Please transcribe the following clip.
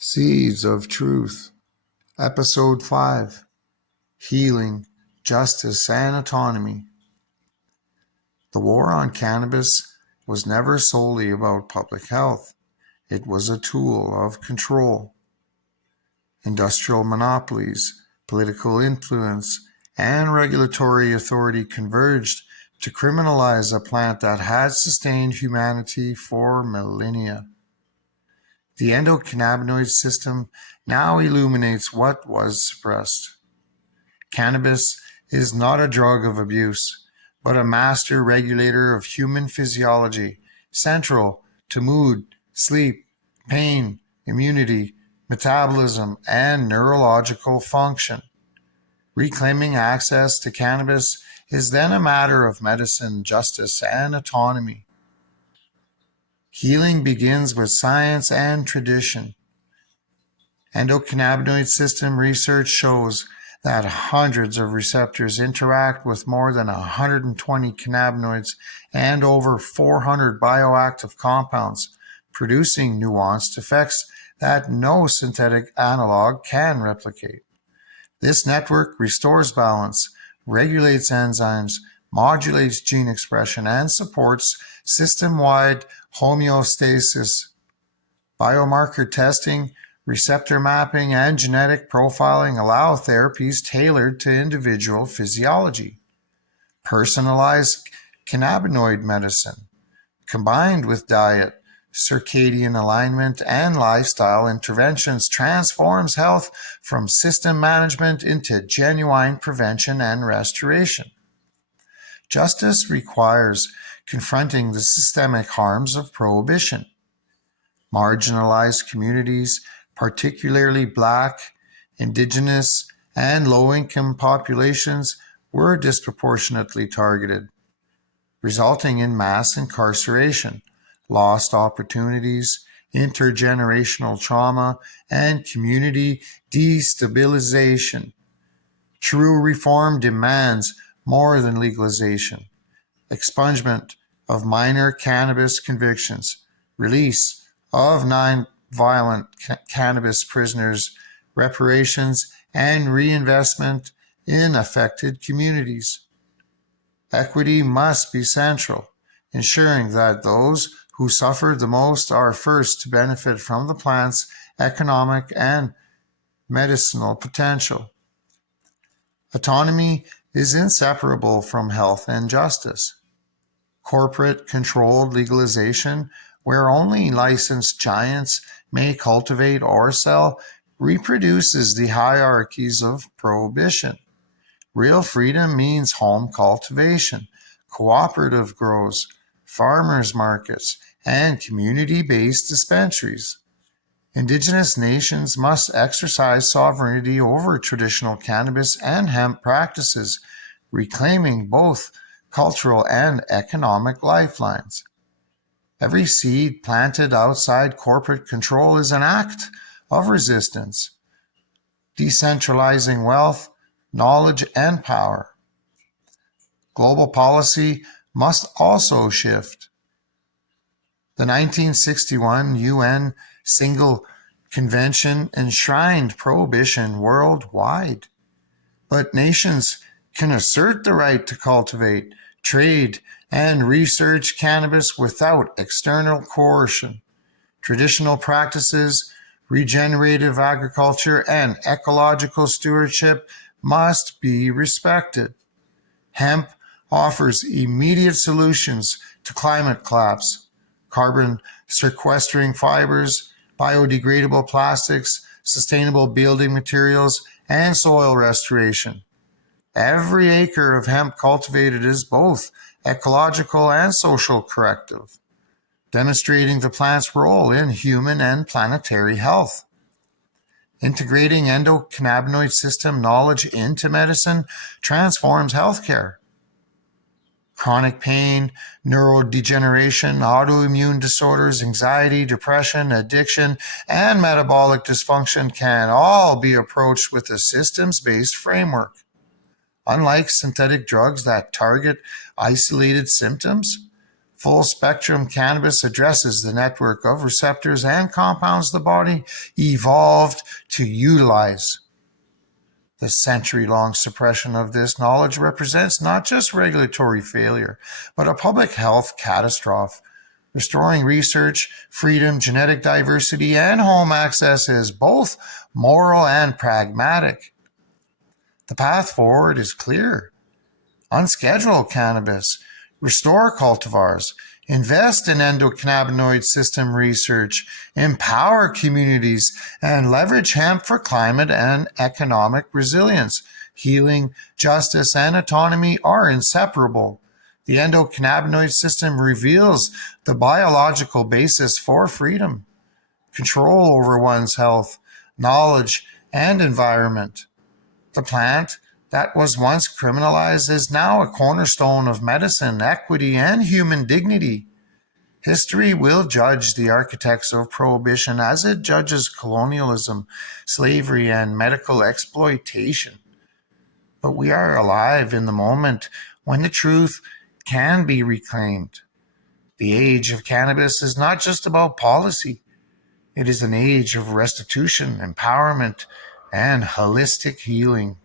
Seeds of Truth, Episode 5, Healing, Justice, and Autonomy. The war on cannabis was never solely about public health. It was a tool of control. Industrial monopolies, political influence, and regulatory authority converged to criminalize a plant that had sustained humanity for millennia. The endocannabinoid system now illuminates what was suppressed. Cannabis is not a drug of abuse, but a master regulator of human physiology, central to mood, sleep, pain, immunity, metabolism, and neurological function. Reclaiming access to cannabis is then a matter of medicine, justice, and autonomy. Healing begins with science and tradition. Endocannabinoid system research shows that hundreds of receptors interact with more than 120 cannabinoids and over 400 bioactive compounds, producing nuanced effects that no synthetic analog can replicate. This network restores balance, regulates enzymes, modulates gene expression, and supports system-wide homeostasis. Biomarker testing, receptor mapping, and genetic profiling allow therapies tailored to individual physiology. Personalized cannabinoid medicine, combined with diet, circadian alignment, and lifestyle interventions, transforms health from system management into genuine prevention and restoration. Justice requires confronting the systemic harms of prohibition. Marginalized communities, particularly Black, Indigenous, and low-income populations, were disproportionately targeted, resulting in mass incarceration, lost opportunities, intergenerational trauma, and community destabilization. True reform demands more than legalization: expungement of minor cannabis convictions, release of non-violent cannabis prisoners, reparations, and reinvestment in affected communities. Equity must be central, ensuring that those who suffer the most are first to benefit from the plant's economic and medicinal potential. Autonomy is inseparable from health and justice. Corporate-controlled legalization, where only licensed giants may cultivate or sell, reproduces the hierarchies of prohibition. Real freedom means home cultivation, cooperative grows, farmers markets, and community-based dispensaries. Indigenous nations must exercise sovereignty over traditional cannabis and hemp practices, reclaiming both cultural and economic lifelines. Every seed planted outside corporate control is an act of resistance, decentralizing wealth, knowledge, and power. Global policy must also shift. The 1961 UN Single Convention enshrined prohibition worldwide, but nations can assert the right to cultivate, trade, and research cannabis without external coercion. Traditional practices, regenerative agriculture, and ecological stewardship must be respected. Hemp offers immediate solutions to climate collapse: carbon sequestering fibers, biodegradable plastics, sustainable building materials, and soil restoration. Every acre of hemp cultivated is both ecological and social corrective, demonstrating the plant's role in human and planetary health. Integrating endocannabinoid system knowledge into medicine transforms healthcare. Chronic pain, neurodegeneration, autoimmune disorders, anxiety, depression, addiction, and metabolic dysfunction can all be approached with a systems-based framework. Unlike synthetic drugs that target isolated symptoms, Full spectrum cannabis addresses the network of receptors and compounds the body evolved to utilize. The century-long suppression of this knowledge represents not just regulatory failure, but a public health catastrophe. Restoring research, freedom, genetic diversity, and home access is both moral and pragmatic. The path forward is clear. Unschedule cannabis, restore cultivars, invest in endocannabinoid system research, empower communities, and leverage hemp for climate and economic resilience. Healing, justice, and autonomy are inseparable. The endocannabinoid system reveals the biological basis for freedom, control over one's health, knowledge, and environment. The plant that was once criminalized is now a cornerstone of medicine, equity, and human dignity. History will judge the architects of prohibition as it judges colonialism, slavery, and medical exploitation. But we are alive in the moment when the truth can be reclaimed. The age of cannabis is not just about policy. It is an age of restitution, empowerment, and holistic healing.